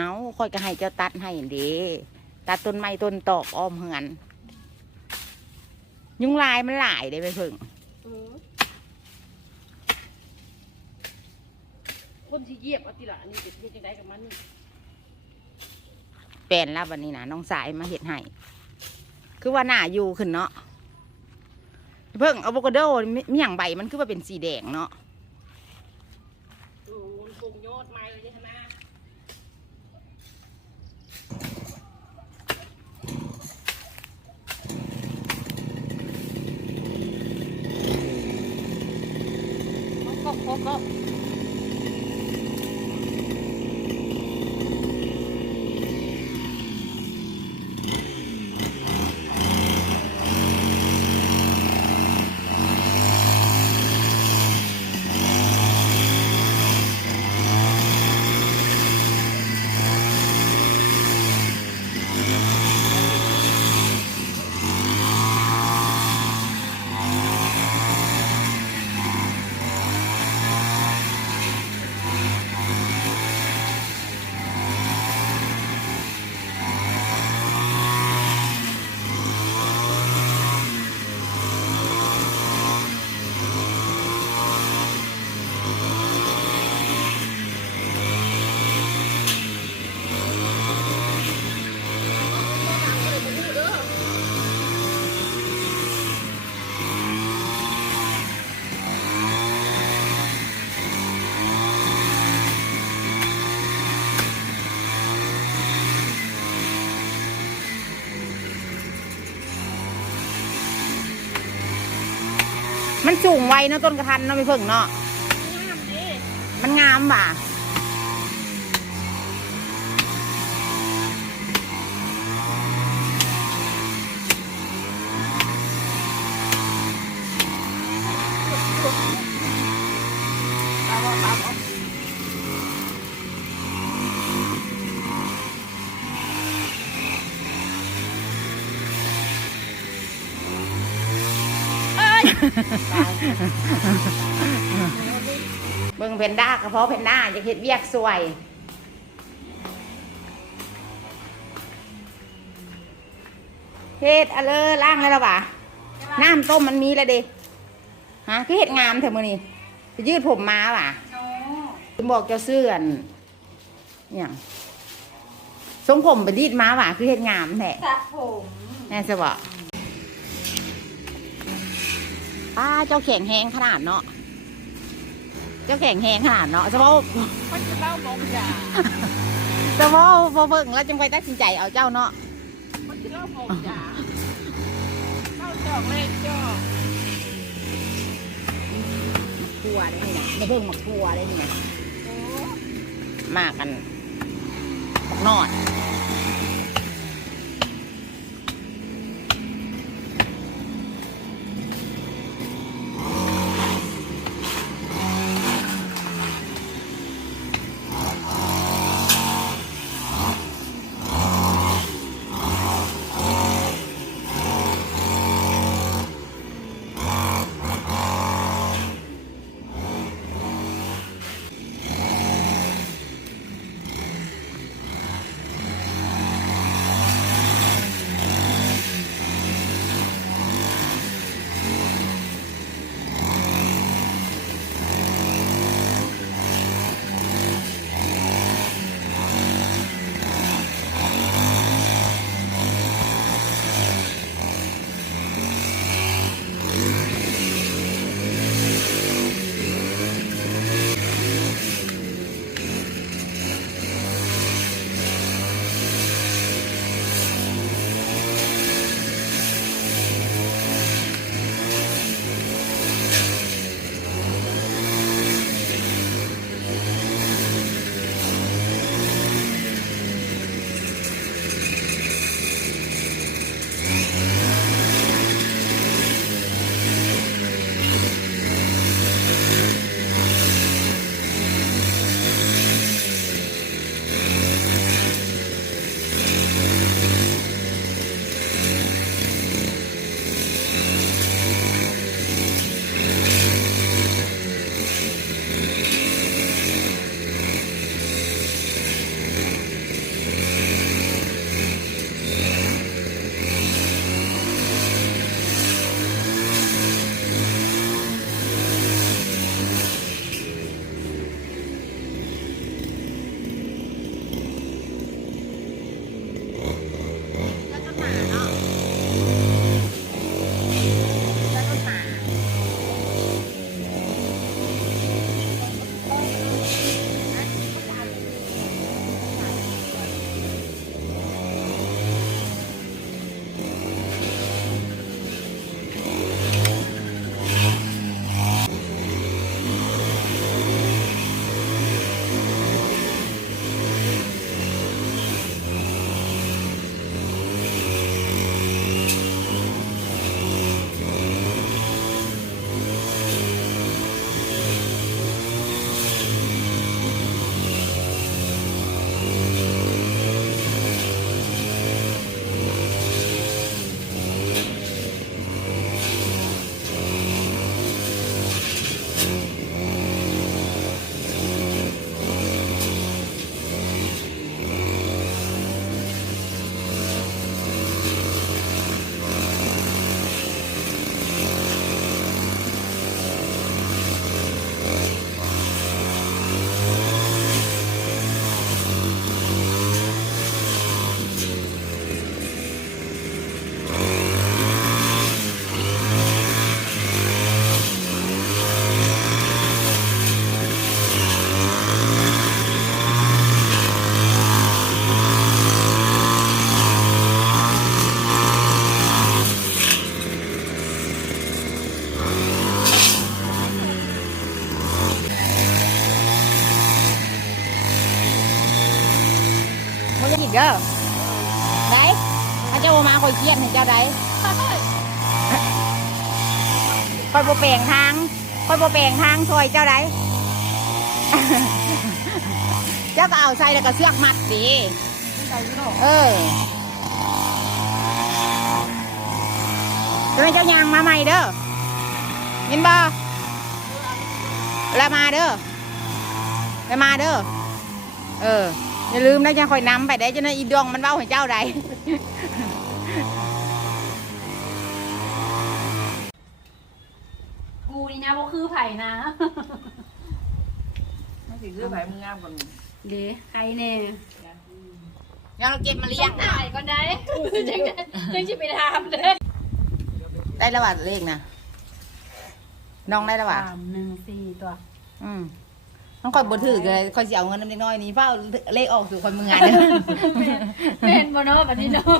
เอาคอยก็ให้เจ้าตัดให้เด้ตัดต้นไม้ต้นตอกอ้อมเหือนยุงลายมันหลายได้ไปเพิ่งคนที่เยียบเอาทีละอันนี้จะเฮ็ดจังไดกับมันนี่แปลนแล้ววันนี้นะน้องสายมาเห็ดให้คือว่าหน้าอยู่ขึ้นเนาะเพิ่งอะโวคาโดมีอย่างใบมันคือว่าเป็นสีแดงเนาะโอ้มันปรุงยอดไม้เลยนะก็มันสูงไวเนาะต้นกระทันเนาะไม่เพิ่งเนาะมันงามว่ะเบิ่งเพนด้ากระเพาะเพนด้าจะเห็ดเวียกสวยเห็ดอะไรล่างแล้วหรอวะน้ำต้มมันมีแล้วดิฮะคือเห็ดงามเถอะมือนี่จะยืดผมมาว่ะบอกเจ้าเสื้อนเนี่ยทรงผมไปรีดมาว่ะคือเห็ดงามแท้สระผมแน่สบะป้าเจ้าแข็งแห้งขนาดเนาะเจ้าแข็งแห้งขนาดเนาะเฉพาะมันจะเล่ามองยาเฉพาะพอเบิ่งแล้วจังไปตัดสินใจเอาเจ้าเนาะมันจะเล่ามองยาเข้าจอกเลขจอกกลัวได้ไงไม่เบิ่งมากลัวได้ไงมากกันนอน มันจะกินเด้อได้ถ้าเจ้าบ่มาคอยเครียดให้เจ้าได้คอยโบแปลงทางคอยโบแปลงทางซอยเจ้าได้ เจ้าก็เอาใส่แล้วก็เสือกมัดดิเออจะให้เจ้ายางมาใหม่เด้อยินบ่แล้วมาเด้อแล้วมาเด้อเอออย่าลืมนะจะคอยนำไปได้จะนั่นอีดวงมันเบ้าให้เจ้าใด กูนี่นะบ่คือไผ่นะ ไม่สิคือไผ่มึงงามกว่ามึง เด้ใครแน่ ยังเราเก็บมาเลี้ยง ถ่ายก่อนได้จังสิไปถามเด้อ ได้แล้วว่าเลขนะน้องได้แล้วว่า 314ตัว ต้องคอยบดถือเลยคอยเสียเงินน้อยๆนี้เฝ้าเลขออกสู่คนมึงไง เป็นบ่เนาะบัดนี้เนาะ